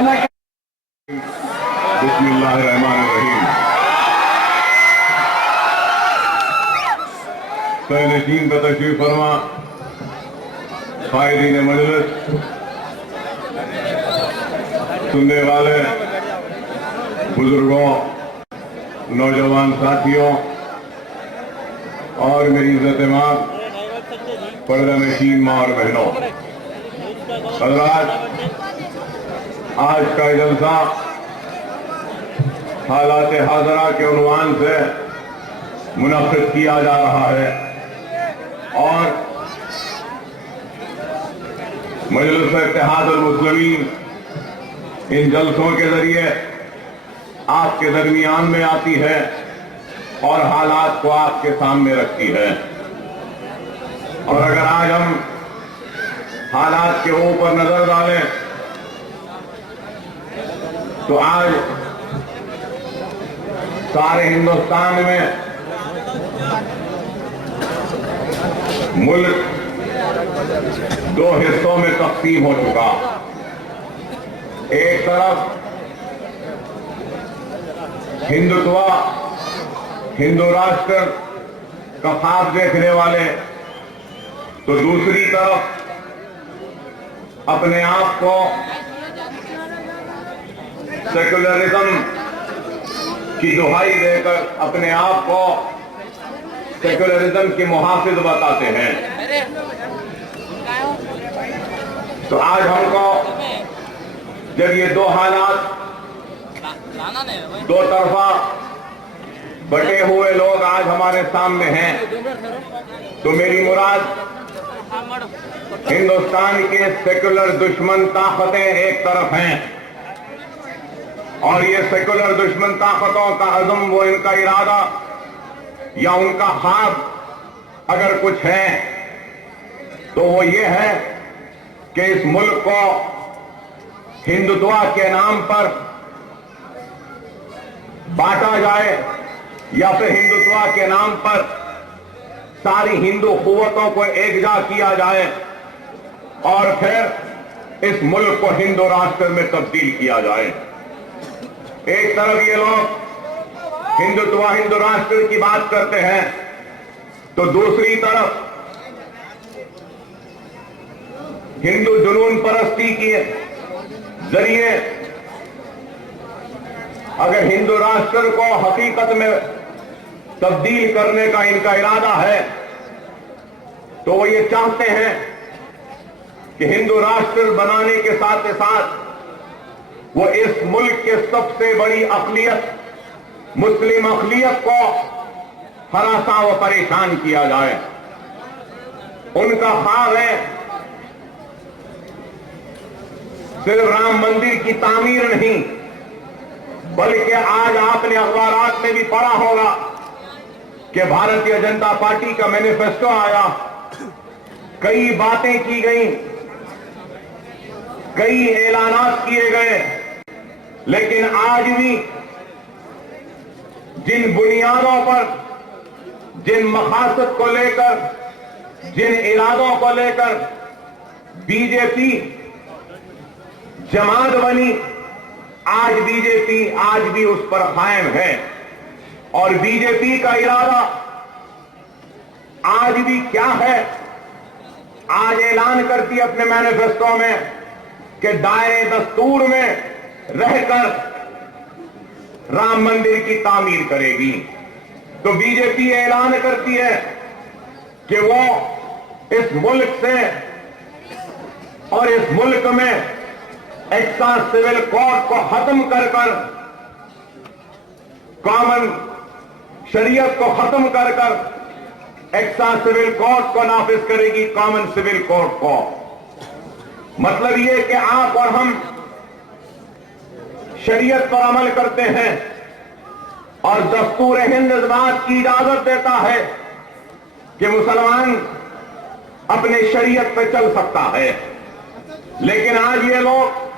اللہ بسم اللہ الرحمن الرحیم۔ نشین کا تشریف فرما، قائدین مجلس، سننے والے بزرگوں، نوجوان ساتھیوں اور میری عزت ماں پردہ نشین ماں اور بہنوں، حضرات، آج کا جلسہ حالات حاضرہ کے عنوان سے منعقد کیا جا رہا ہے اور مجلس اتحاد المسلمین ان جلسوں کے ذریعے آپ کے درمیان میں آتی ہے اور حالات کو آپ کے سامنے رکھتی ہے۔ اور اگر آج ہم حالات کے اوپر نظر ڈالیں تو آج سارے ہندوستان میں ملک دو حصوں میں تقسیم ہو چکا۔ ایک طرف ہندوتوا، ہندو راشٹر کا خواب دیکھنے والے، تو دوسری طرف اپنے آپ کو سیکولرزم کی دہائی دے کر اپنے آپ کو سیکولرزم کے محافظ بتاتے ہیں۔ تو آج ہم کو جب یہ دو حالات، دو طرفہ بٹے ہوئے لوگ آج ہمارے سامنے ہیں، تو میری مراد ہندوستان کے سیکولر دشمن طاقتیں ایک طرف ہیں، اور یہ سیکولر دشمن طاقتوں کا عزم، وہ ان کا ارادہ یا ان کا خواب اگر کچھ ہے تو وہ یہ ہے کہ اس ملک کو ہندوتوا کے نام پر بانٹا جائے، یا پھر ہندوتوا کے نام پر ساری ہندو قوتوں کو ایکجا کیا جائے اور پھر اس ملک کو ہندو راشٹر میں تبدیل کیا جائے۔ ایک طرف یہ لوگ ہندوتوا، ہندو راشٹر کی بات کرتے ہیں، تو دوسری طرف ہندو جنون پرستی کے ذریعے اگر ہندو راشٹر کو حقیقت میں تبدیل کرنے کا ان کا ارادہ ہے تو وہ یہ چاہتے ہیں کہ ہندو راشٹر بنانے کے ساتھ ساتھ وہ اس ملک کے سب سے بڑی اقلیت، مسلم اقلیت کو ہراساں و پریشان کیا جائے۔ ان کا خواب ہے صرف رام مندر کی تعمیر نہیں، بلکہ آج آپ نے اخبارات میں بھی پڑھا ہوگا کہ بھارتیہ جنتا پارٹی کا مینیفیسٹو آیا، کئی باتیں کی گئیں، کئی اعلانات کیے گئے، لیکن آج بھی جن بنیادوں پر، جن مقاصد کو لے کر، جن ارادوں کو لے کر بی جے پی جماعت بنی، آج بی جے پی آج بھی اس پر قائم ہے۔ اور بی جے پی کا ارادہ آج بھی کیا ہے؟ آج اعلان کرتی ہے اپنے مینیفیسٹو میں کہ دائرے دستور میں رہ کر رام مندر کی تعمیر کرے گی۔ تو بی جے پی اعلان کرتی ہے کہ وہ اس ملک سے اور اس ملک میں ایکسا سول کوڈ کو ختم کر کر، کامن شریعت کو ختم کر کر ایکسا سول کوڈ کو نافذ کرے گی، کامن سول کوڈ کو۔ مطلب یہ کہ آپ اور ہم شریعت پر عمل کرتے ہیں اور دستور ہند اس بات کی اجازت دیتا ہے کہ مسلمان اپنے شریعت پہ چل سکتا ہے، لیکن آج یہ لوگ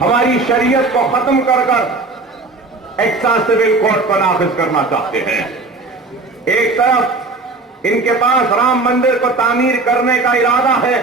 ہماری شریعت کو ختم کر کر ایکسا سول کوڈ کو نافذ کرنا چاہتے ہیں۔ ایک طرف ان کے پاس رام مندر کو تعمیر کرنے کا ارادہ ہے،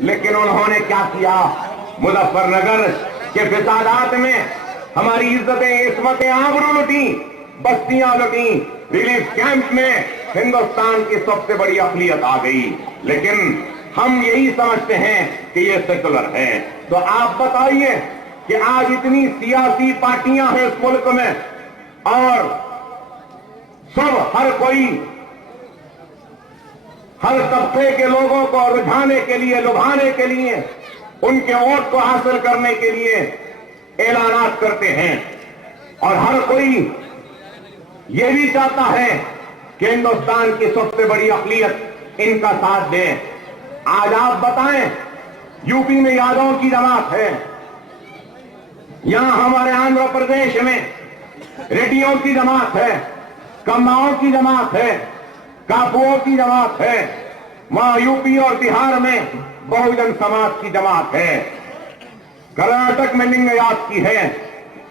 لیکن انہوں نے کیا کیا؟ مظفر نگر کے فسادات میں ہماری عزتیں عصمتیں آبرو لٹی، بستیاں لٹی، ریلیف کیمپ میں ہندوستان کی سب سے بڑی اقلیت آ گئی، لیکن ہم یہی سمجھتے ہیں کہ یہ سیکولر ہے۔ تو آپ بتائیے کہ آج اتنی سیاسی پارٹیاں ہیں اس ملک میں اور سب ہر کوئی ہر طبقے کے لوگوں کو رجھانے کے لیے، لبھانے کے لیے، ان کے ووٹ کو حاصل کرنے کے لیے اعلانات کرتے ہیں، اور ہر کوئی یہ بھی چاہتا ہے کہ ہندوستان کی سب سے بڑی اقلیت ان کا ساتھ دے۔ آج آپ بتائیں، یو پی میں یادوں کی جماعت ہے، یہاں ہمارے آندھرا پردیش میں ریڈیوں کی جماعت ہے، کماؤں کی جماعت ہے، کاپوؤں کی جماعت ہے، وہاں یو پی اور بہار میں بہوجن سماج کی جماعت ہے، کرناٹک میں لنگایات کی ہے،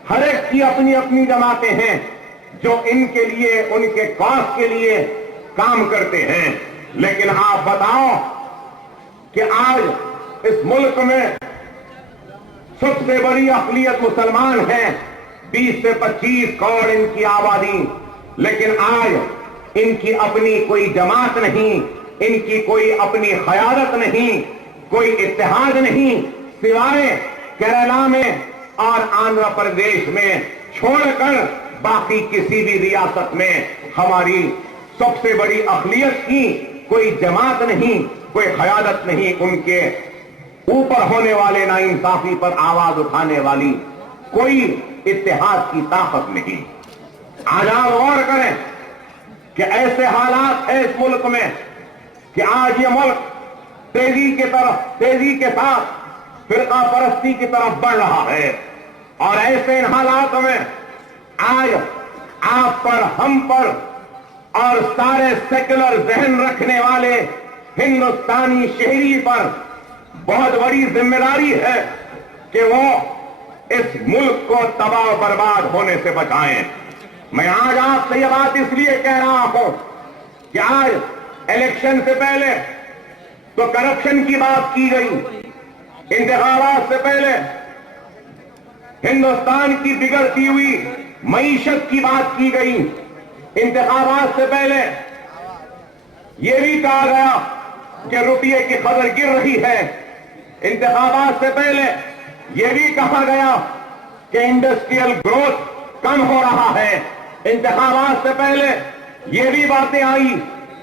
ہر ایک کی اپنی اپنی جماعتیں ہیں جو ان کے لیے، ان کے کاز کے لیے کام کرتے ہیں۔ لیکن آپ بتاؤ کہ آج اس ملک میں سب سے بڑی اقلیت مسلمان ہیں، 20 سے 25 کروڑ ان کی آبادی، لیکن آج ان کی اپنی کوئی جماعت نہیں، ان کی کوئی اپنی قیادت نہیں، کوئی اتحاد نہیں، سوائے کیرلا میں اور آندھرا پردیش میں چھوڑ کر باقی کسی بھی ریاست میں ہماری سب سے بڑی اقلیت کی کوئی جماعت نہیں، کوئی قیادت نہیں، ان کے اوپر ہونے والے ناانصافی پر آواز اٹھانے والی کوئی اتحاد کی طاقت نہیں۔ آج آپ غور کریں کہ ایسے حالات ہیں اس ملک میں کہ آج یہ ملک تیزی کے ساتھ فرقہ پرستی کی طرف بڑھ رہا ہے، اور ایسے حالات میں آج آپ پر، ہم پر اور سارے سیکولر ذہن رکھنے والے ہندوستانی شہری پر بہت بڑی ذمہ داری ہے کہ وہ اس ملک کو تباہ و برباد ہونے سے بچائیں۔ میں آج آپ سے یہ بات اس لیے کہہ رہا ہوں کہ آج الیکشن سے پہلے تو کرپشن کی بات کی گئی، انتخابات سے پہلے ہندوستان کی بگڑتی ہوئی معیشت کی بات کی گئی، انتخابات سے پہلے یہ بھی کہا گیا کہ روپیے کی قدر گر رہی ہے، انتخابات سے پہلے یہ بھی کہا گیا کہ انڈسٹریل گروتھ کم ہو رہا ہے، انتخابات سے پہلے یہ بھی باتیں آئی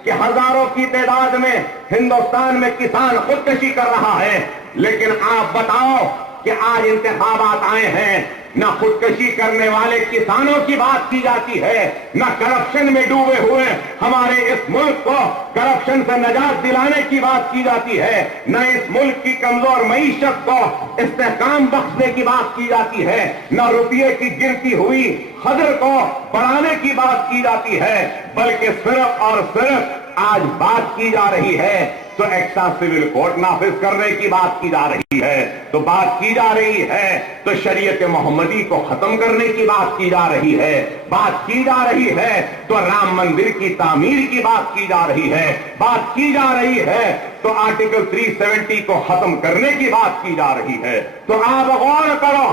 کہ ہزاروں کی تعداد میں ہندوستان میں کسان خودکشی کر رہا ہے، لیکن آپ بتاؤ کہ آج انتخابات آئے ہیں، نہ خودکشی کرنے والے کسانوں کی بات کی جاتی ہے، نہ کرپشن میں ڈوبے ہوئے ہمارے اس ملک کو کرپشن سے نجات دلانے کی بات کی جاتی ہے، نہ اس ملک کی کمزور معیشت کو استحکام بخشنے کی بات کی جاتی ہے، نہ روپیے کی گرتی ہوئی قدر کو بڑھانے کی بات کی جاتی ہے، بلکہ صرف اور صرف آج بات کی جا رہی ہے تو ایکسٹرا سول کوڈ نافذ کرنے کی بات کی جا رہی ہے، تو بات کی جا رہی ہے تو شریعت محمدی کو ختم کرنے کی بات کی جا رہی ہے، بات کی جا رہی ہے تو رام مندر کی تعمیر کی بات کی جا رہی ہے، بات کی جا رہی ہے تو آرٹیکل 370 کو ختم کرنے کی بات کی جا رہی ہے۔ تو آپ غور کرو،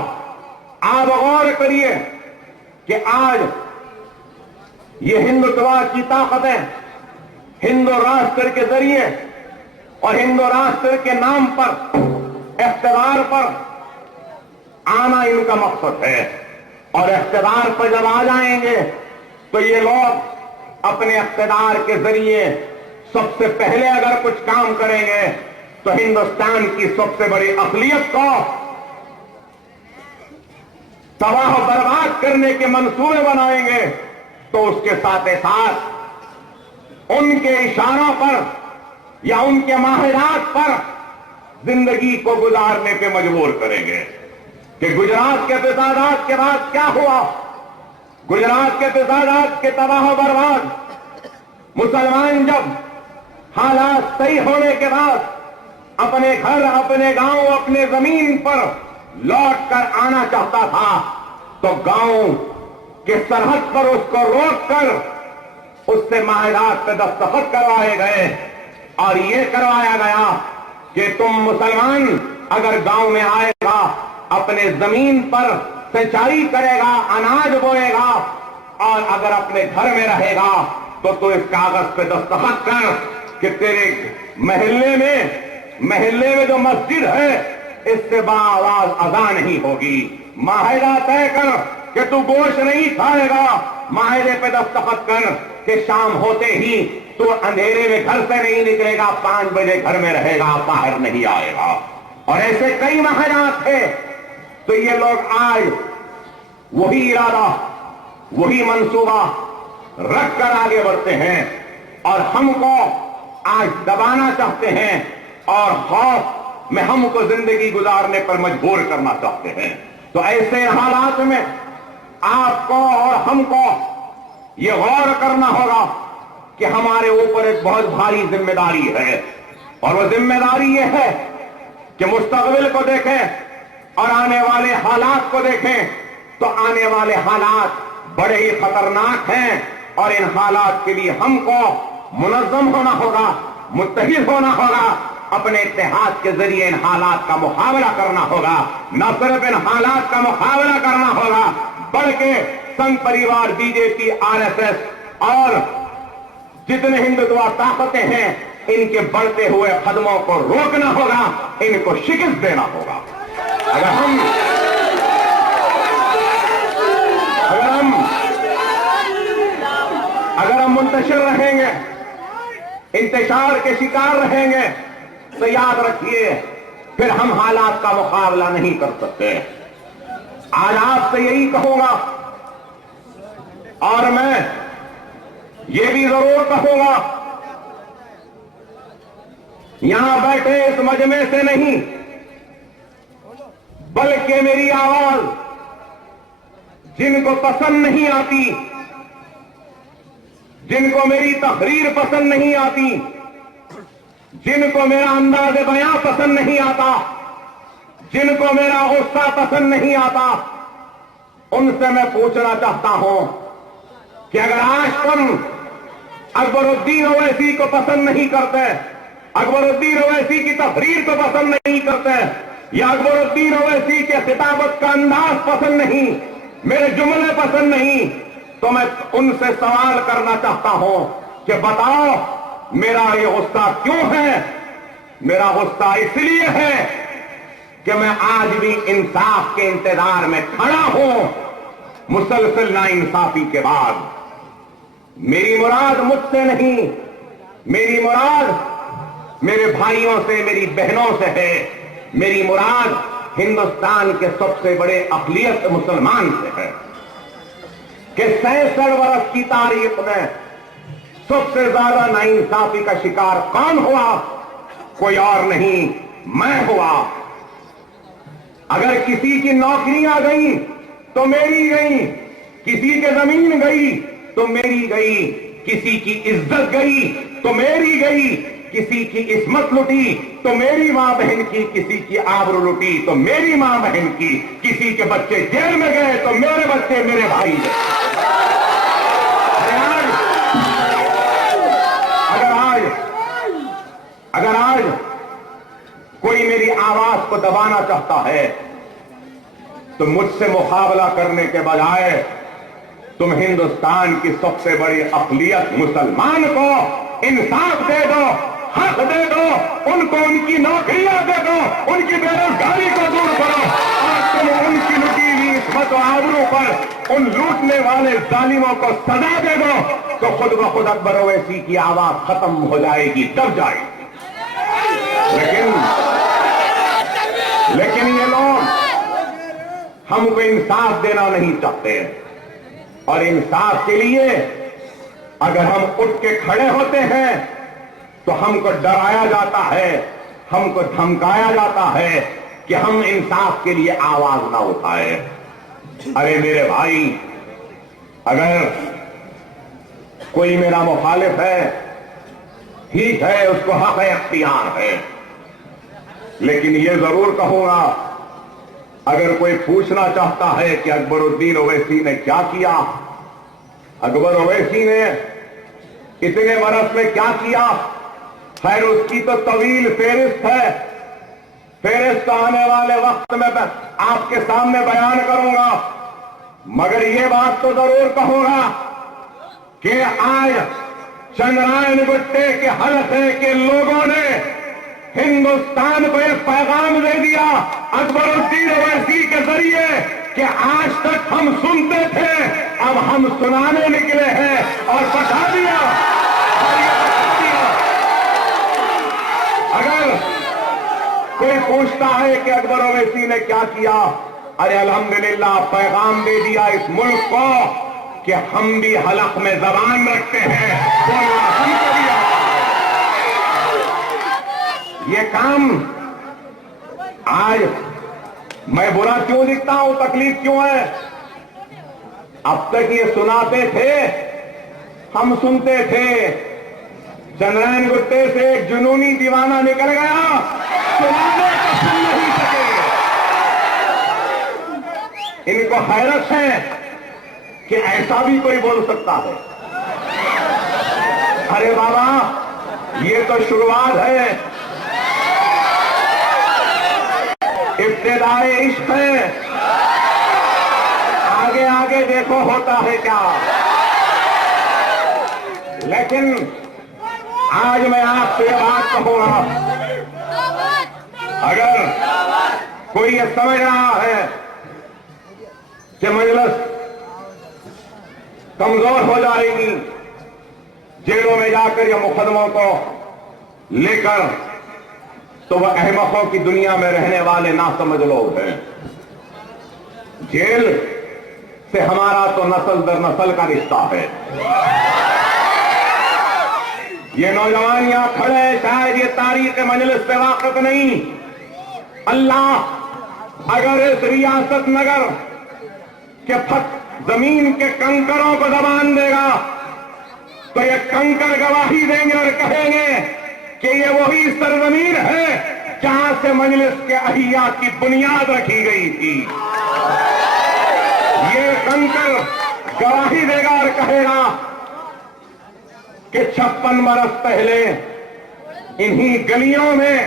آپ غور کریے کہ آج یہ ہندوتوا کی طاقتیں ہندو راشٹر کے ذریعے اور ہندو راشٹر کے نام پر اقتدار پر آنا ان کا مقصد ہے، اور اقتدار پر جب آ جائیں گے تو یہ لوگ اپنے اقتدار کے ذریعے سب سے پہلے اگر کچھ کام کریں گے تو ہندوستان کی سب سے بڑی اقلیت کو تباہ و برباد کرنے کے منصوبے بنائیں گے، تو اس کے ساتھ ساتھ ان کے اشاروں پر یا ان کے معاہدات پر زندگی کو گزارنے پہ مجبور کریں گے۔ کہ گجرات کے فسادات کے بعد کیا ہوا؟ گجرات کے فسادات کے تباہ و برباد، مسلمان جب حالات صحیح ہونے کے بعد اپنے گھر، اپنے گاؤں، اپنے زمین پر لوٹ کر آنا چاہتا تھا تو گاؤں کے سرحد پر اس کو روک کر اس سے معاہدات پہ دستخط کروائے گئے، اور یہ کروایا گیا کہ تم مسلمان اگر گاؤں میں آئے گا اپنے زمین پر سینچائی کرے گا, اناج بوئے گا, اور اگر اپنے گھر میں رہے گا تو اس کاغذ پہ دستخط کر کہ تیرے محلے میں جو مسجد ہے اس سے باآواز اذان نہیں ہوگی. معاہدہ طے کر کہ تو گوشت نہیں کھائے گا, معاہدے پہ دستخط کر کہ شام ہوتے ہی تو اندھیرے میں گھر سے نہیں نکلے گا, 5 بجے گھر میں رہے گا, باہر نہیں آئے گا. اور ایسے کئی معاہدات تھے. تو یہ لوگ آج وہی ارادہ, وہی منصوبہ رکھ کر آگے بڑھتے ہیں اور ہم کو آج دبانا چاہتے ہیں اور خوف میں ہم کو زندگی گزارنے پر مجبور کرنا چاہتے ہیں. تو ایسے حالات میں آپ کو اور ہم کو یہ غور کرنا ہوگا کہ ہمارے اوپر ایک بہت بھاری ذمہ داری ہے, اور وہ ذمہ داری یہ ہے کہ مستقبل کو دیکھیں اور آنے والے حالات کو دیکھیں. تو آنے والے حالات بڑے ہی خطرناک ہیں, اور ان حالات کے لیے ہم کو منظم ہونا ہوگا, متحد ہونا ہوگا, اپنے اتحاد کے ذریعے ان حالات کا مقابلہ کرنا ہوگا. نہ صرف ان حالات کا مقابلہ کرنا ہوگا بلکہ سنگھ پریوار, بی جے پی, RSS اور جتنے ہندوتوا طاقتیں ہیں ان کے بڑھتے ہوئے قدموں کو روکنا ہوگا, ان کو شکست دینا ہوگا. اگر ہم منتشر رہیں گے, انتشار کے شکار رہیں گے, تو یاد رکھیے پھر ہم حالات کا مقابلہ نہیں کر سکتے. آج آپ سے یہی کہوں گا, اور میں یہ بھی ضرور کہوں گا, یہاں بیٹھے اس مجمع سے نہیں بلکہ میری آواز جن کو پسند نہیں آتی, جن کو میری تقریر پسند نہیں آتی, جن کو میرا انداز بیاں پسند نہیں آتا, جن کو میرا غصہ پسند نہیں آتا, ان سے میں پوچھنا چاہتا ہوں کہ اگر آج تم اکبر الدین اویسی کو پسند نہیں کرتے, اکبر الدین اویسی کی تقریر کو پسند نہیں کرتے, یا اکبر الدین اویسی کے خطابت کا انداز پسند نہیں, میرے جملے پسند نہیں, تو میں ان سے سوال کرنا چاہتا ہوں کہ بتاؤ میرا یہ غصہ کیوں ہے؟ میرا غصہ اس لیے ہے کہ میں آج بھی انصاف کے انتظار میں کھڑا ہوں. مسلسل ناانصافی کے بعد میری مراد مجھ سے نہیں, میری مراد میرے بھائیوں سے, میری بہنوں سے ہے, میری مراد ہندوستان کے سب سے بڑے اقلیت مسلمان سے ہے کہ 66 برس کی تاریخ میں سب سے زیادہ ناانصافی کا شکار کون ہوا؟ کوئی اور نہیں, میں ہوا. اگر کسی کی نوکریاں گئی تو میری گئی, کسی کے زمین گئی تو میری گئی, کسی کی عزت گئی تو میری گئی, کسی کی عصمت لٹی تو میری ماں بہن کی, کسی کی آبرو لٹی تو میری ماں بہن کی, کسی کے بچے جیل میں گئے تو میرے بچے میرے بھائی گئے. اگر آج کوئی میری آواز کو دبانا چاہتا ہے تو مجھ سے مقابلہ کرنے کے بجائے تم ہندوستان کی سب سے بڑی اقلیت مسلمان کو انصاف دے دو, حق دے دو, ان کو ان کی نوکریاں دے دو, ان کی بے روزگاری کو دور کرو, اور تم ان کی لٹی ہوئی عصمت و آبرو پر ان لوٹنے والے ظالموں کو سزا دے دو, تو خود بخود اکبر اویسی کی آواز ختم ہو جائے گی, دب جائے گی. لیکن یہ لوگ ہم کو انصاف دینا نہیں چاہتے, اور انصاف کے لیے اگر ہم اٹھ کے کھڑے ہوتے ہیں تو ہم کو ڈرایا جاتا ہے, ہم کو دھمکایا جاتا ہے کہ ہم انصاف کے لیے آواز نہ اٹھائے. ارے میرے بھائی, اگر کوئی میرا مخالف ہے ٹھیک ہے, اس کو حق اختیار ہے, لیکن یہ ضرور کہوں گا اگر کوئی پوچھنا چاہتا ہے کہ اکبر الدین اویسی نے کیا کیا, اکبر اویسی نے اتنے برس میں کیا کیا, خیر اس کی تو طویل فہرست ہے، فہرست آنے والے وقت میں آپ کے سامنے بیان کروں گا، مگر یہ بات تو ضرور کہوں گا کہ آج چندرائن گٹے کے حلقے کے لوگوں نے ہندوستان کو ایک پیغام دے دیا اکبر الدین اویسی کے ذریعے کہ آج تک ہم سنتے تھے، اب ہم سنانے نکلے ہیں، اور بتا دیا۔ اگر کوئی پوچھتا ہے کہ اکبر اویسی نے کیا کیا، ارے الحمدللہ پیغام دے دیا اس ملک کو کہ ہم بھی حلق میں زبان رکھتے ہیں، بولنا ہم کو بھی آتا ہے۔ یہ کام آج میں برا کیوں دکھتا ہوں، تکلیف کیوں ہے؟ اب تک یہ سناتے تھے، ہم سنتے تھے، چندرائن گٹے سے ایک جنونی دیوانہ نکل گیا، سنانے کو سن نہیں سکے۔ ان کو حیرت ہے کہ ایسا بھی کوئی بول سکتا ہے۔ ارے بابا یہ تو شروعات ہے، ابتدائے عشق ہے، آگے آگے دیکھو ہوتا ہے کیا۔ لیکن آج میں آپ سے یہ بات کہوں گا، اگر کوئی یہ سمجھ رہا ہے کہ مجلس کمزور ہو جائے گی، جیلوں میں جا کر یا مقدموں کو لے کر، تو وہ احمقوں کی دنیا میں رہنے والے ناسمجھ لوگ ہیں۔ جیل سے ہمارا تو نسل در نسل کا رشتہ ہے۔ یہ نوجوان یہاں کھڑے ہیں، شاید یہ تاریخ مجلس سے واقف نہیں۔ اللہ اگر اس ریاست نگر کے زمین کے کنکروں کو زبان دے گا تو یہ کنکر گواہی دیں گے اور کہیں گے کہ یہ وہی سرزمین ہے جہاں سے مجلس کے احیا کی بنیاد رکھی گئی تھی۔ یہ کنکر گواہی دے گا اور کہے گا کہ 56 برس پہلے انہی گلیوں میں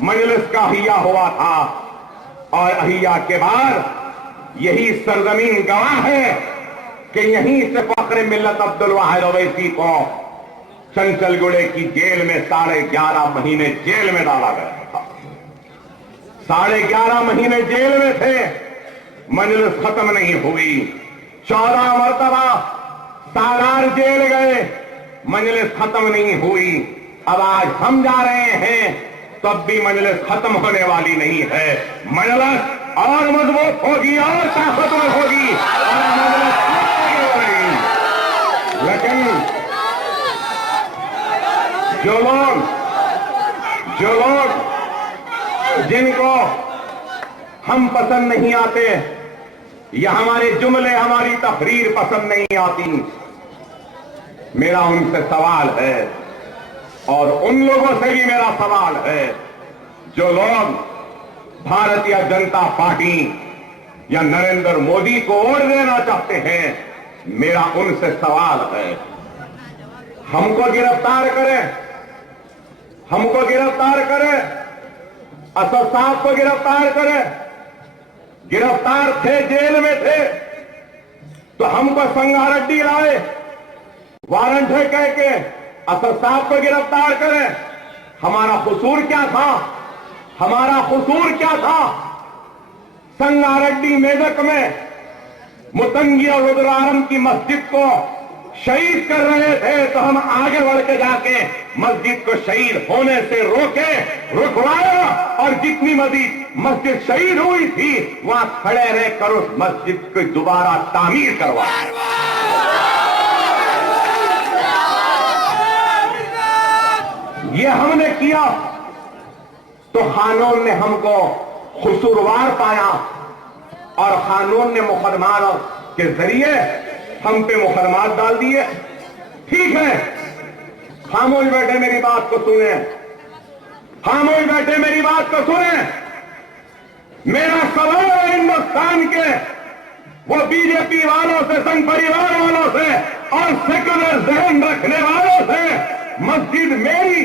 مجلس کا احیا ہوا تھا، اور احیا کے بعد یہی سرزمین گواہ ہے کہ یہیں سے فخر ملت عبد الواحد اویسی کو چنچل گڑے کی جیل میں 11.5 مہینے جیل میں ڈالا گیا تھا۔ 11.5 مہینے جیل میں تھے، مجلس ختم نہیں ہوئی۔ 14 مرتبہ سالار جیل گئے، مجلس ختم نہیں ہوئی۔ اب آج ہم جا رہے ہیں تو اب بھی مجلس ختم ہونے والی نہیں ہے۔ مجلس اور مضبوط ہوگی اور طاقتور ہوگی، اور مجلس آگے بڑھے گی۔ لیکن جو لوگ جن کو ہم پسند نہیں آتے، یا ہمارے جملے ہماری تحریر پسند نہیں آتی، میرا ان سے سوال ہے، اور ان لوگوں سے بھی میرا سوال ہے جو لوگ بھارتیہ جنتا پارٹی یا نریندر مودی کو ووٹ دینا چاہتے ہیں، میرا ان سے سوال ہے، ہم کو گرفتار کریں، ہم کو گرفتار کریں، اسد صاحب کو گرفتار کریں، گرفتار تھے، جیل میں تھے، تو ہم کو سنگاریڈی لائے، وارنٹ ہے کہہ کے اسد صاحب کو گرفتار کریں۔ ہمارا قصور کیا تھا؟ ہمارا قصور کیا تھا؟ سنگاریڈی میدک میں متنگی اور رودرارم کی مسجد کو شہید کر رہے تھے، تو ہم آگے بڑھ کے جا کے مسجد کو شہید ہونے سے روکے، رکوایا، اور جتنی مسجد شہید ہوئی تھی وہاں کھڑے رہ کر اس مسجد کو دوبارہ تعمیر کروایا۔ یہ ہم نے کیا تو قانون نے ہم کو قصوروار پایا، اور قانون نے مقدمات کے ذریعے ہم پہ مقدمات ڈال دیے۔ ٹھیک ہے، خاموش بیٹھے میری بات کو سنیں، خاموش بیٹھے میری بات کو سنیں۔ میرا سوال ہے ہندوستان کے وہ بی جے پی والوں سے، سنگ پریوار والوں سے، اور سیکولر ذہن رکھنے والوں سے، مسجد میری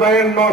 92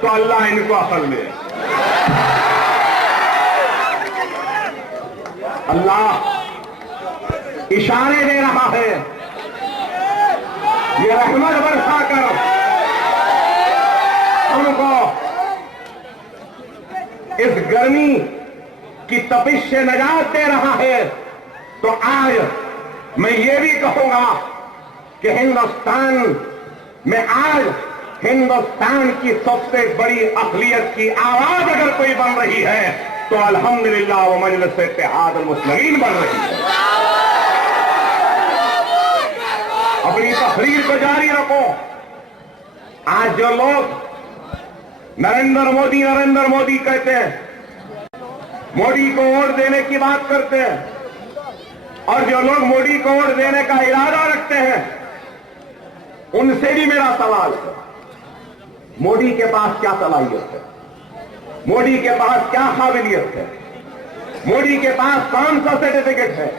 تو اللہ ان کو عقل دے. اللہ اشارے دے رہا ہے, یہ رحمت برسا کر ہم کو اس گرمی کی تپش سے نجات دے رہا ہے. تو آج میں یہ بھی کہوں گا کہ ہندوستان میں آج ہندوستان کی سب سے بڑی اقلیت کی آواز اگر کوئی بن رہی ہے تو الحمدللہ وہ مجلس اتحاد المسلمین بن رہی ہے. اپنی تقریر کو جاری رکھو. آج جو لوگ نریندر مودی کہتے ہیں, موڈی کو ووٹ دینے کی بات کرتے ہیں, اور جو لوگ موڈی کو ووٹ دینے کا ارادہ رکھتے ہیں, ان سے بھی میرا سوال ہے, موڈی کے پاس کیا صلاحیت ہے, موڈی کے پاس کیا قابلیت ہے, موڈی کے پاس کون سا سرٹیفکیٹ ہے,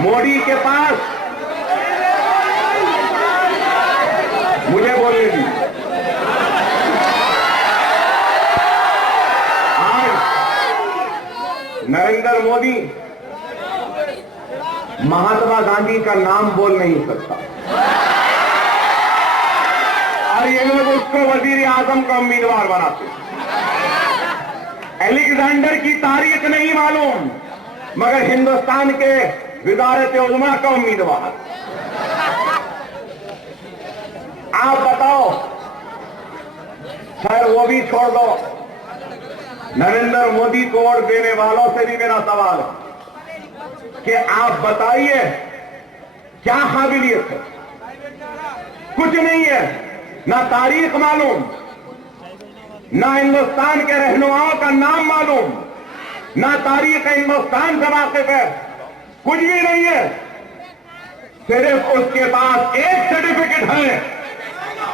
موڈی کے پاس, مجھے بولنے دی, آج نریندر مودی مہاتما گاندھی کا نام بول نہیں سکتا, اور یہ لوگ اس کو وزیر اعظم کا امیدوار بناتے ہیں. الیگزینڈر کی تاریخ نہیں معلوم مگر ہندوستان کے وزارت عظمیٰ کا امیدوار. آپ بتاؤ, خیر وہ بھی چھوڑ دو, نریندر مودی کو ووٹ دینے والوں سے بھی میرا سوال ہے کہ آپ بتائیے کیا قابلیت ہے. کچھ نہیں ہے, نہ تاریخ معلوم, نہ ہندوستان کے رہنماؤں کا نام معلوم, نہ تاریخ ہندوستان سے واقف ہے, کچھ بھی نہیں ہے. صرف اس کے پاس ایک سرٹیفکیٹ ہے,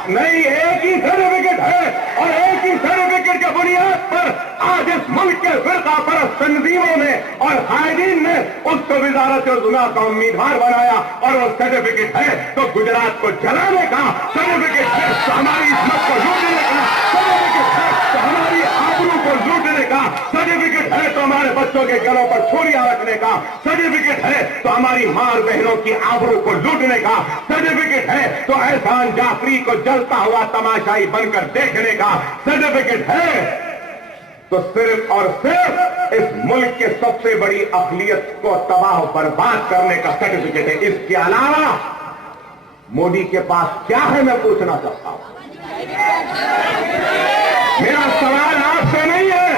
نہیں ایک ہی سرٹیفکیٹ ہے, اور ایک ہی سرٹیفکیٹ کے بنیاد پر آج اس ملک کے فرقہ پرست تنظیموں نے اور قائدین نے اس کو وزارت عظمیٰ کا امیدوار بنایا. اور وہ سرٹیفکیٹ ہے تو گجرات کو جلانے کا, سرٹیفکیٹ ہے تو ہماری عصمت کو لوٹنے کا, سرٹیفکیٹ ہے تو ہماری آبرو کو لوٹنے کا, سرٹیفکیٹ ہے تو ہمارے بچوں کے گلوں پر چھریاں رکھنے کا, سرٹیفکیٹ ہے تو ہماری ماں بہنوں کی آبرو کو لوٹنے کا, سرٹیفکیٹ ہے تو احسان جعفری کو جلتا ہوا تماشائی بن کر دیکھنے کا, سرٹیفکیٹ ہے تو صرف اور صرف اس ملک کے سب سے بڑی اقلیت کو تباہ و برباد کرنے کا سرٹیفکیٹ ہے. اس کے علاوہ مودی کے پاس کیا ہے میں پوچھنا چاہتا ہوں. میرا سوال آپ سے نہیں ہے,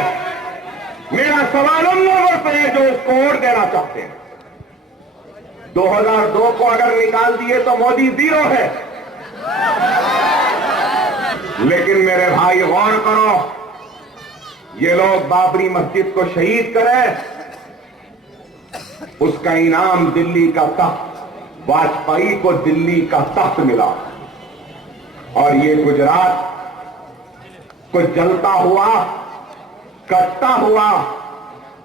میرا سوال ان لوگوں سے ہے جو اس کو ووٹ دینا چاہتے ہیں. 2002 کو اگر نکال دیے تو مودی زیرو ہے. لیکن میرے بھائی غور کرو, یہ لوگ بابری مسجد کو شہید کرے, اس کا انعام دلی کا تخت, واجپئی کو دلی کا تخت ملا, اور یہ گجرات کو جلتا ہوا, کٹتا ہوا,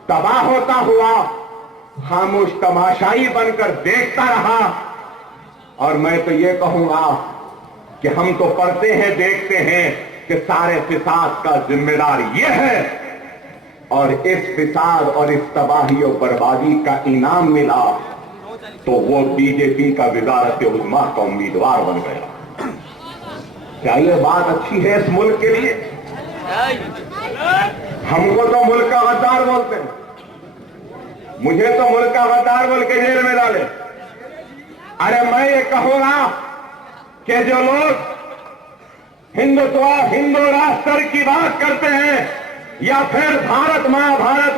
تباہ ہوتا ہوا خاموش تماشائی بن کر دیکھتا رہا. اور میں تو یہ کہوں گا کہ ہم تو پڑھتے ہیں, دیکھتے ہیں کہ سارے فساد کا ذمہ دار یہ ہے, اور اس فساد اور اس تباہی و بربادی کا انعام ملا تو وہ بی جے پی کا وزارت عظمیٰ کا امیدوار بن گیا. کیا یہ بات اچھی ہے اس ملک کے لیے؟ ہم کو تو ملک کا غدار بولتے ہیں, مجھے تو ملک کا غدار بول کے جیل میں ڈالے. ارے میں یہ کہوں گا کہ جو لوگ ہندو راشٹر کی بات کرتے ہیں یا پھر بھارت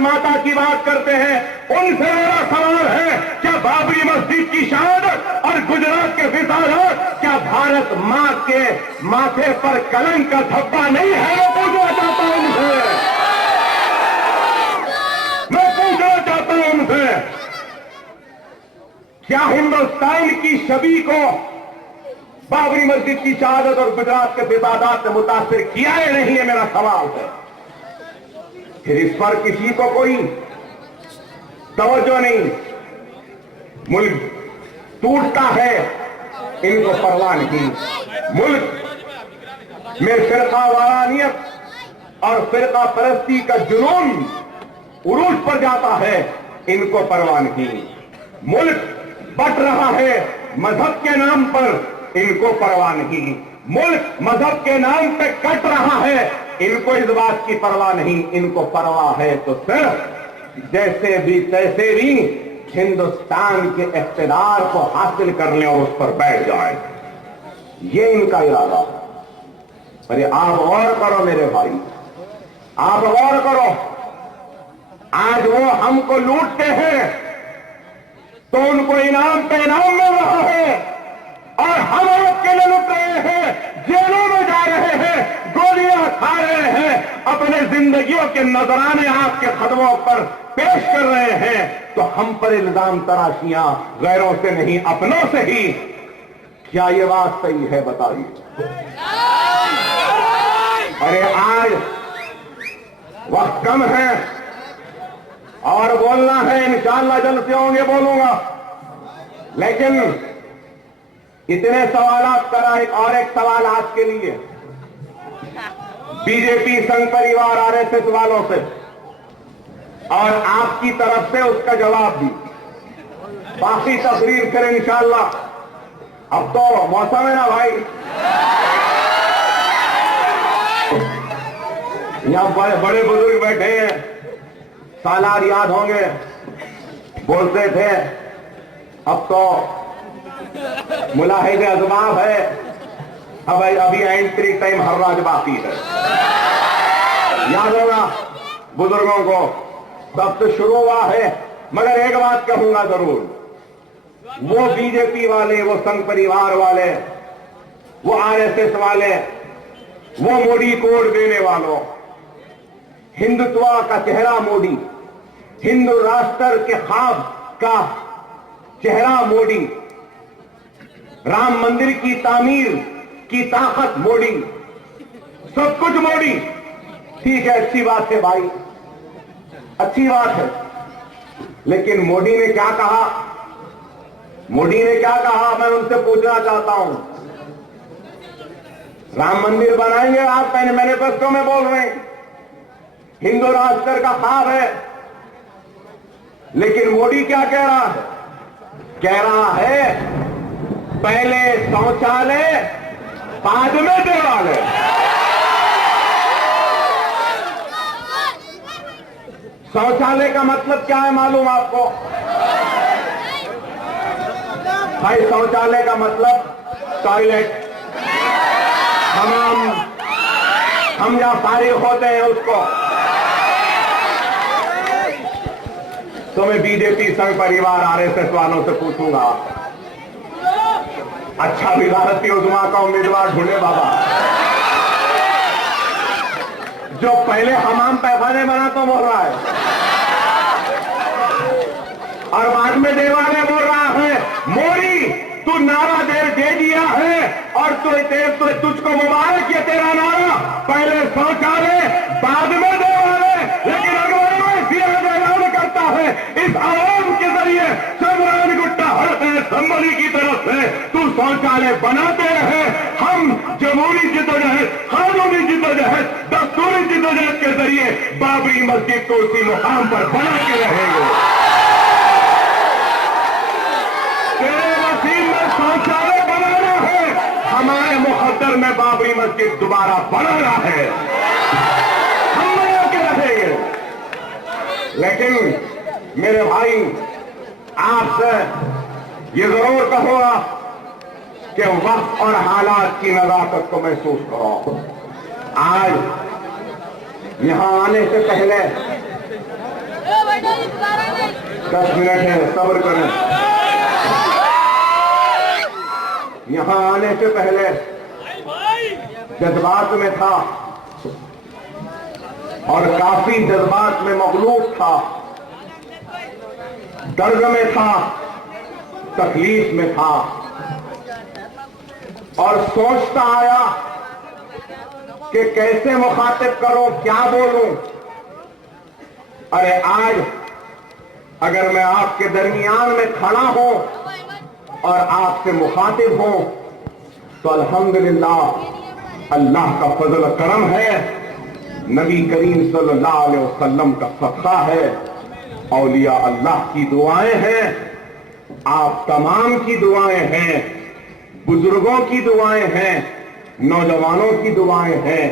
ماتا کی بات کرتے ہیں, ان سے میرا سوال ہے کیا بابری مسجد کی شہادت اور گجرات کے فسادات کیا بھارت ماں کے ماتھے پر کلنک کا دھبا نہیں ہے؟ میں پوچھنا چاہتا ہوں ان سے, میں پوچھنا چاہتا ہوں ان سے, کیا ہندوستان کی شبیہ کو بابری مسجد کی شہادت اور گجرات کے فسادات سے متاثر کیا ہے نہیں ہے؟ میرا سوال ہے. پھر اس پر کسی کو کوئی توجہ نہیں, ملک ٹوٹتا ہے ان کو پرواہ نہیں, ملک میں فرقہ وارانیت اور فرقہ پرستی کا جنون عروج پر جاتا ہے، ان کو پرواہ نہیں۔ ملک بٹ رہا ہے مذہب کے نام پر، ان کو پرواہ نہیں۔ ملک مذہب کے نام پہ کٹ رہا ہے، ان کو اس بات کی پرواہ نہیں۔ ان کو پرواہ ہے تو صرف جیسے بھی تیسے بھی ہندوستان کے اقتدار کو حاصل کر لیں اور اس پر بیٹھ جائیں، یہ ان کا ارادہ ہے۔ ارے آپ غور کرو میرے بھائی، آپ غور کرو، آج وہ ہم کو لوٹتے ہیں تو ان کو انعام پہ انعام مل رہا ہے، اور ہم آپ کے لیے لٹ رہے ہیں، جیلوں میں جا رہے ہیں، گولیاں کھا رہے ہیں، اپنے زندگیوں کے نذرانے آپ کے قدموں پر پیش کر رہے ہیں، تو ہم پر الزام تراشیاں غیروں سے نہیں اپنوں سے ہی۔ کیا یہ بات صحیح ہے؟ بتائیے۔ ارے آج وقت کم ہے اور بولنا ہے، انشاءاللہ جلد سے ہوں گے بولوں گا، لیکن اتنے سوالات کرا۔ ایک سوال آج کے لیے بی جے پی سنگھ پریوار آر ایس ایس والوں سے اور آپ کی طرف سے اس کا جواب بھی، باقی تقریر پھر انشاءاللہ۔ اب تو موسم ہے نا بھائی، یہاں بڑے بزرگ بیٹھے ہیں، سالار یاد ہوں گے، بولتے تھے اب تو ملاحظ اسباب ہے، اب ابھی اینٹری ٹائم ہر راج باقی ہے۔ یاد ہوگا بزرگوں کو، سب تو شروع ہوا ہے، مگر ایک بات کہوں گا ضرور، وہ بی جے پی والے، وہ سنگھ پریوار والے، وہ آر ایس ایس والے، وہ موڈی کوڈ دینے والوں، ہندوتوا کا چہرہ موڈی، ہندو راشٹر کے خواب کا چہرہ موڈی، رام مندر کی تعمیر کی طاقت موڈی، سب کچھ موڈی۔ ٹھیک ہے، اچھی بات ہے بھائی، اچھی بات ہے، لیکن موڈی نے کیا کہا؟ موڈی نے کیا کہا؟ میں ان سے پوچھنا چاہتا ہوں۔ رام مندر بنائیں گے آپ، مینیفیسٹو میں بول رہے ہیں، ہندو راشٹر کا خواب ہے، لیکن موڈی کیا کہہ رہا ہے؟ کہہ رہا ہے پہلے شوچالے بعد میں دیوالے۔ شوچالے کا مطلب کیا ہے معلوم آپ کو؟ بھائی شوچالے کا مطلب ٹوائلٹ، حمام، ہم جہاں فارغ ہوتے ہیں اس کو۔ تو میں بی جے پی سنگھ پریوار آر ایس ایس والوں سے پوچھوں گا، اچھا وزارتی عظما کا امیدوار ڈھونڈے بابا، جو پہلے حمام پیخانے بنا تو بول رہا ہے اور بعد میں دیوانے بول رہا ہے۔ موری تو نعرہ دے دیا ہے اور تجھ کو مبارک یہ تیرا نعرہ، پہلے شوچالے بعد میں دیوالے، لیکن اگر اعلان کرتا ہے اس عوام کے ذریعے سمران گٹا ہر اسمبلی کی طرف سے تو شوچالے بناتے رہے، ہم جمہوری جدوجہد، قانونی جدوجہد، دستوری جدوجہد کے ذریعے بابری مسجد کو اسی مقام پر بنا کے رہیں گے۔ تیرے وسیل میں شوچالے بنانا ہے، ہمارے مقدر میں بابری مسجد دوبارہ بنانا ہے، ہم بنا کے رہیں گے۔ لیکن میرے بھائی آپ سے یہ ضرور کہوں گا کہ وقت اور حالات کی نزاکت کو محسوس کرو۔ آج یہاں آنے سے پہلے 10 منٹ ہے، صبر کریں۔ یہاں آنے سے پہلے جذبات میں تھا اور کافی جذبات میں مغلوب تھا، درد میں تھا، تکلیف میں تھا، اور سوچتا آیا کہ کیسے مخاطب کروں، کیا بولوں۔ ارے آج اگر میں آپ کے درمیان میں کھڑا ہوں اور آپ سے مخاطب ہوں تو الحمدللہ اللہ کا فضل کرم ہے, نبی کریم صلی اللہ علیہ وسلم کا صدقہ ہے, اولیاء اللہ کی دعائیں ہیں, آپ تمام کی دعائیں ہیں, بزرگوں کی دعائیں ہیں, نوجوانوں کی دعائیں ہیں,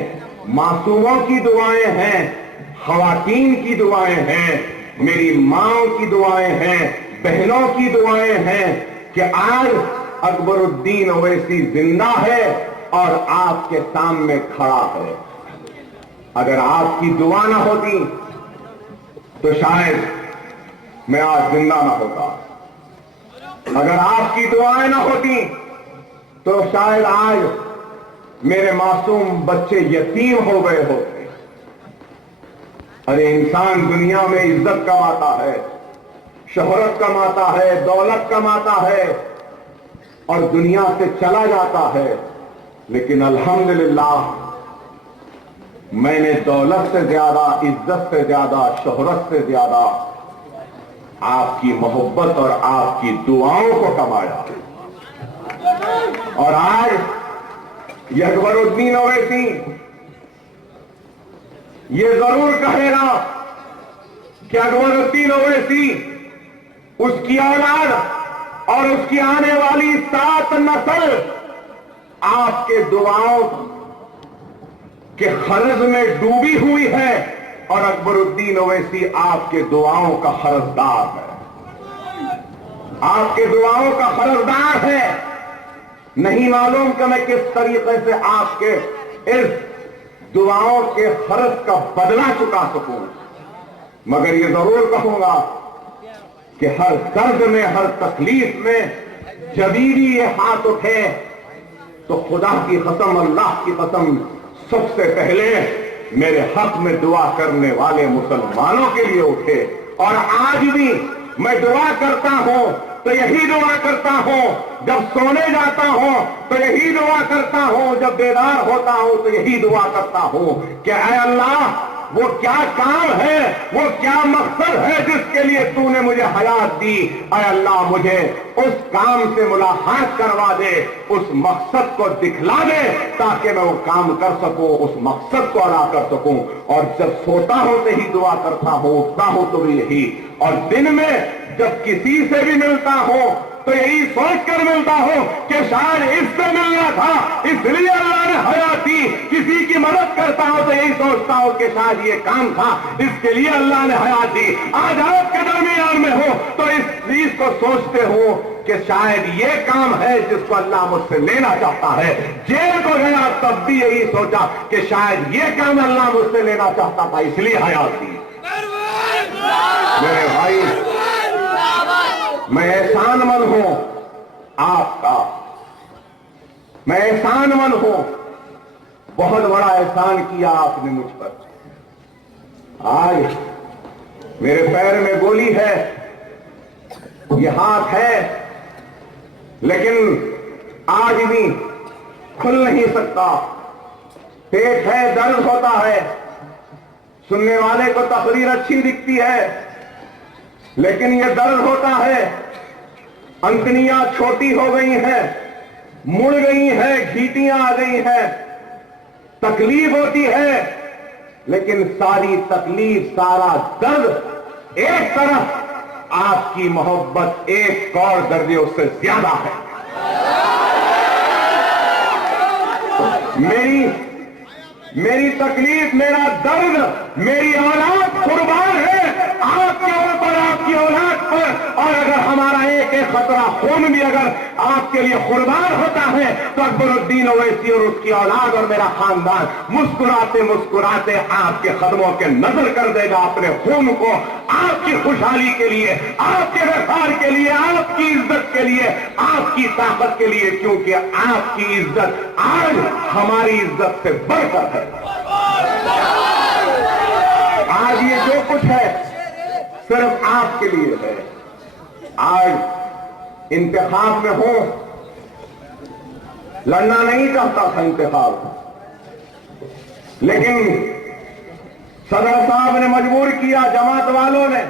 معصوموں کی دعائیں ہیں, خواتین کی دعائیں ہیں, میری ماں کی دعائیں ہیں, بہنوں کی دعائیں ہیں کہ آج اکبر الدین اویسی زندہ ہے اور آپ کے سامنے کھڑا ہے. اگر آپ کی دعا نہ ہوتی تو شاید میں آج زندہ نہ ہوتا. اگر آپ کی دعائیں نہ ہوتی تو شاید آج میرے معصوم بچے یتیم ہو گئے ہوتے. ارے انسان دنیا میں عزت کماتا ہے, شہرت کماتا ہے, دولت کماتا ہے اور دنیا سے چلا جاتا ہے, لیکن الحمدللہ میں نے دولت سے زیادہ, عزت سے زیادہ, شہرت سے زیادہ آپ کی محبت اور آپ کی دعاؤں کو کمایا. اور آج یہ اکبر الدین اویسی یہ ضرور کہے گا کہ اکبر الدین اویسی, اس کی اولاد اور اس کی آنے والی 7 نسل آپ کے دعاؤں کے قرض میں ڈوبی ہوئی ہے, اور اکبر الدین اویسی آپ کے دعاؤں کا قرضدار ہے, آپ کے دعاؤں کا قرضدار ہے. نہیں معلوم کہ میں کس طریقے سے آپ کے اس دعاؤں کے قرض کا بدلہ چکا سکوں, مگر یہ ضرور کہوں گا کہ ہر درد میں, ہر تکلیف میں جبھی بھی یہ ہاتھ اٹھے تو خدا کی قسم, اللہ کی قسم, سب سے پہلے میرے حق میں دعا کرنے والے مسلمانوں کے لیے اٹھے. اور آج بھی میں دعا کرتا ہوں تو یہی دعا کرتا ہوں, جب سونے جاتا ہوں تو یہی دعا کرتا ہوں, جب بیدار ہوتا ہوں تو یہی دعا کرتا ہوں کہ اے اللہ, وہ کیا کام ہے, وہ کیا مقصد ہے جس کے لیے تو نے مجھے حیات دی, اے اللہ مجھے اس کام سے ملاقات کروا دے, اس مقصد کو دکھلا دے تاکہ میں وہ کام کر سکوں, اس مقصد کو ادا کر سکوں. اور جب سوتا ہوں تو ہی دعا کرتا ہوں, اٹھتا ہوں تو بھی یہی, اور دن میں جب کسی سے بھی ملتا ہوں تو یہی سوچ کر ملتا ہوں کہ شاید اس سے ملنا تھا, اس لیے اللہ نے حیات دی. کسی کی مدد کرتا ہوں تو یہی سوچتا ہوں کہ شاید یہ کام تھا, اس کے لیے اللہ نے حیات دی. آج آپ کے درمیان میں ہو تو اس چیز کو سوچتے ہو کہ شاید یہ کام ہے جس کو اللہ مجھ سے لینا چاہتا ہے. جیل کو گیا تب بھی یہی سوچا کہ شاید یہ کام اللہ مجھ سے لینا چاہتا تھا, اس لیے حیات دی. میرے بھائی, میں احسان مند ہوں آپ کا, میں احسان مند ہوں, بہت بڑا احسان کیا آپ نے مجھ پر. آج میرے پیر میں گولی ہے, یہ ہاتھ ہے, لیکن آج بھی کھل نہیں سکتا, پیٹ ہے, درد ہوتا ہے, سننے والے کو تقریر اچھی دکھتی ہے لیکن یہ درد ہوتا ہے. انتڑیاں چھوٹی ہو گئی ہیں, مڑ گئی ہیں, گھیٹیاں آ گئی ہیں, تکلیف ہوتی ہے, لیکن ساری تکلیف, سارا درد ایک طرف, آپ کی محبت ایک اور درجے اس سے زیادہ ہے. میری تکلیف, میرا درد, میری اولاد قربان ہے آپ کے اوپر, آپ کی اولاد پر. اور اگر ہمارا ایک ایک خطرہ خون بھی اگر آپ کے لیے قربان ہوتا ہے تو اکبر الدین اویسی اور اس کی اولاد اور میرا خاندان مسکراتے مسکراتے آپ کے قدموں کے نظر کر دے گا اپنے خون کو, آپ کی خوشحالی کے لیے, آپ کے وقار کے لیے, آپ کی عزت کے لیے, آپ کی طاقت کے لیے, کیونکہ آپ کی عزت آج ہماری عزت سے بڑھ کر ہے. آج یہ جو کچھ ہے صرف آپ کے لیے ہے. آج انتخاب میں ہوں, لڑنا نہیں چاہتا تھا انتخاب, لیکن صدر صاحب نے مجبور کیا, جماعت والوں نے,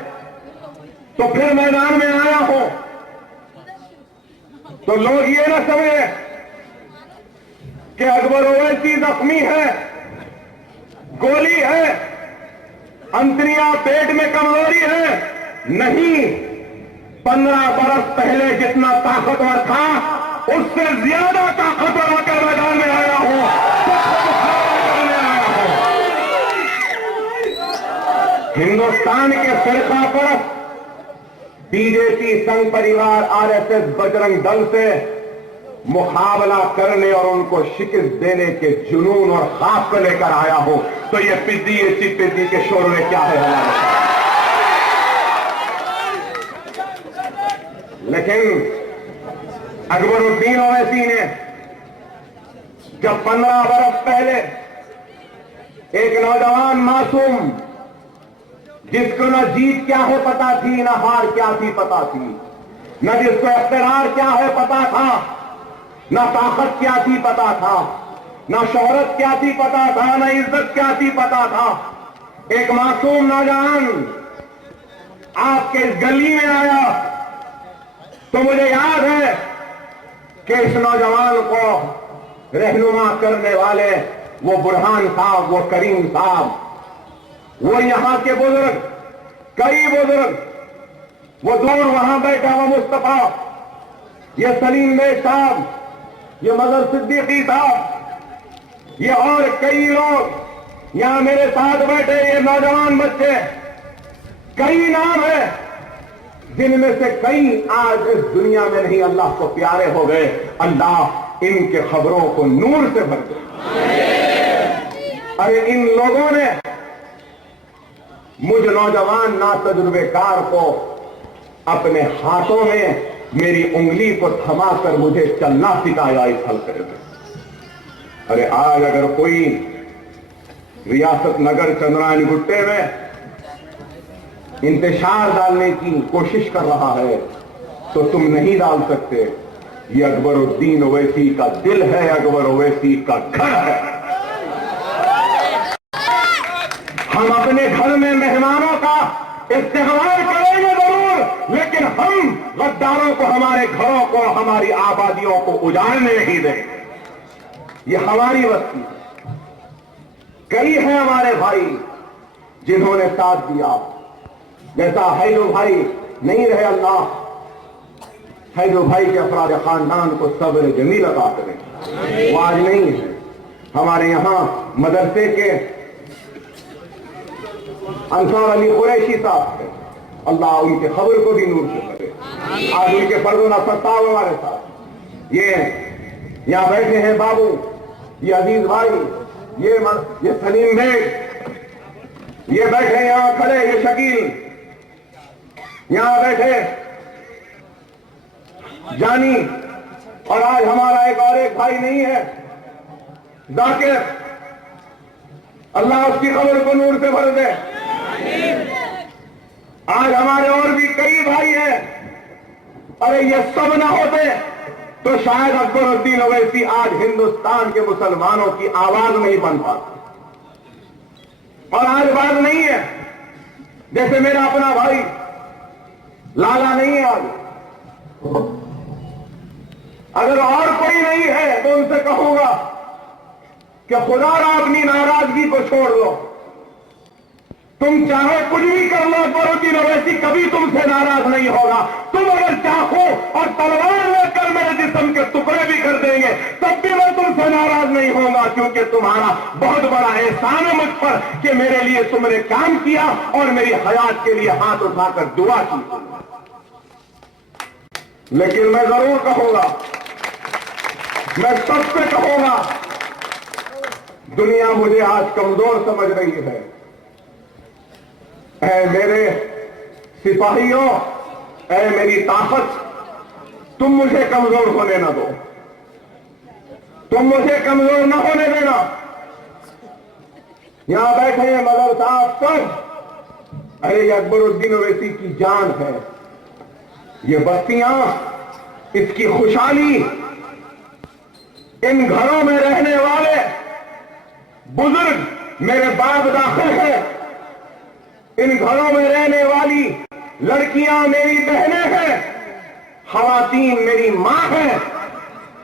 تو پھر میدان میں آیا ہوں. تو لوگ یہ نہ سمجھے کہ اکبر اویسی زخمی ہے، گولی ہے، انتڑیاں پیٹ میں کمزوری ہے، نہیں، 15 برس پہلے جتنا طاقتور تھا اس سے زیادہ طاقتور ہو کر میدان میں آیا ہوں، ہندوستان کے فرقہ پرست بی جے پی، سنگھ پریوار، آر ایس ایس، بجرنگ دل سے مقابلہ کرنے اور ان کو شکست دینے کے جنون اور خواب کو لے کر آیا ہوں، تو یہ پدی پدی کے شور میں کیا ہے ہمارے ساتھ؟ لیکن اکبر الدین اویسی نے جب 15 برس پہلے ایک نوجوان معصوم جس کو نہ جیت کیا ہے پتا تھی، نہ ہار کیا تھی پتا تھی، نہ جس کو اقتدار کیا ہے پتا تھا، نہ طاقت کیا تھی پتا تھا، نہ شہرت کیا تھی پتا تھا، نہ عزت کیا تھی پتا تھا، ایک معصوم نوجوان آپ کے اس گلی میں آیا تو مجھے یاد ہے کہ اس نوجوان کو رہنما کرنے والے وہ برہان صاحب، وہ کریم صاحب، وہ یہاں کے بزرگ، کئی بزرگ، وہ دور وہاں بیٹھا وہ مصطفیٰ، یہ سلیم بیگ صاحب، یہ مظہر صدیقی صاحب، یہ اور کئی لوگ یہاں میرے ساتھ بیٹھے، یہ نوجوان بچے، کئی نام ہیں جن میں سے کئی آج اس دنیا میں نہیں، اللہ کو پیارے ہو گئے، اللہ ان کے خبروں کو نور سے بھر دے۔ ارے ان لوگوں نے مجھ نوجوان ناتجربے کار کو اپنے ہاتھوں میں میری انگلی کو تھما کر مجھے چلنا سکھایا اس حلقے میں۔ ارے آج اگر کوئی ریاست نگر چندرائن گٹے میں انتشار ڈالنے کی کوشش کر رہا ہے تو تم نہیں ڈال سکتے، یہ اکبر الدین اویسی کا دل ہے، اکبر اویسی کا گھر ہے۔ ہم اپنے گھر میں مہمانوں کا استقبال کریں گے ضرور، لیکن ہم غداروں کو ہمارے گھروں کو، ہماری آبادیوں کو اجاڑنے نہیں دیں گے، یہ ہماری بستی ہے۔ کئی ہیں ہمارے بھائی جنہوں نے ساتھ دیا، جیسا حیدر بھائی نہیں رہے، اللہ حیدر بھائی کے افراد خاندان کو صبر جمیل عطا کرے، وہ آج نہیں ہے۔ ہمارے یہاں مدرسے کے انصار علی قریشی صاحب ہے، اللہ ان کے خبر کو بھی نور سے کرے، آج ان کے فرض و نفرتاو ہمارے ساتھ، یہ یہاں بیٹھے ہیں بابو، یہ عزیز بھائی، یہ سلیم بیگ، یہ بیٹھے یہاں کھڑے، یہ شکیل یہاں بیٹھے، جانی، اور آج ہمارا ایک اور ایک بھائی نہیں ہے ذاکر، اللہ اس کی خبر کو نور سے بھر دے۔ آج ہمارے اور بھی کئی بھائی ہیں، ارے یہ سب نہ ہوتے تو شاید اکبر الدین اویسی آج ہندوستان کے مسلمانوں کی آواز نہیں بن پاتا، اور آج بات نہیں ہے جیسے میرا اپنا بھائی لالا نہیں ہے آج، اگر اور کوئی نہیں ہے تو ان سے کہوں گا کہ خدا را اپنی ناراضگی کو چھوڑ دو، تم چاہے کچھ بھی کر لو، اکبر الدین اویسی کبھی تم سے ناراض نہیں ہوگا، تم اگر چاہو اور تلوار لے کر میرے جسم کے ٹکڑے بھی کر دیں گے تب بھی میں تم سے ناراض نہیں ہوں گا، کیونکہ تمہارا بہت بڑا احسان ہے مجھ پر کہ میرے لیے تم نے کام کیا اور میری حیات کے لیے ہاتھ اٹھا کر دعا کی۔ لیکن میں ضرور کہوں گا، میں سب سے کہوں گا، دنیا مجھے آج کمزور سمجھ رہی ہے، اے میرے سپاہیوں، اے میری طاقت، تم مجھے کمزور ہونے نہ دو، تم مجھے کمزور نہ ہونے دینا۔ یہاں بیٹھے ہیں مظہر صاحب سب، ارے یہ اکبر الدین اویسی کی جان ہے، یہ بستیاں، اس کی خوشحالی، ان گھروں میں رہنے والے بزرگ میرے باپ داخل ہیں، ان گھروں میں رہنے والی لڑکیاں میری بہنیں ہیں، خواتین میری ماں ہیں،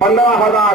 15,000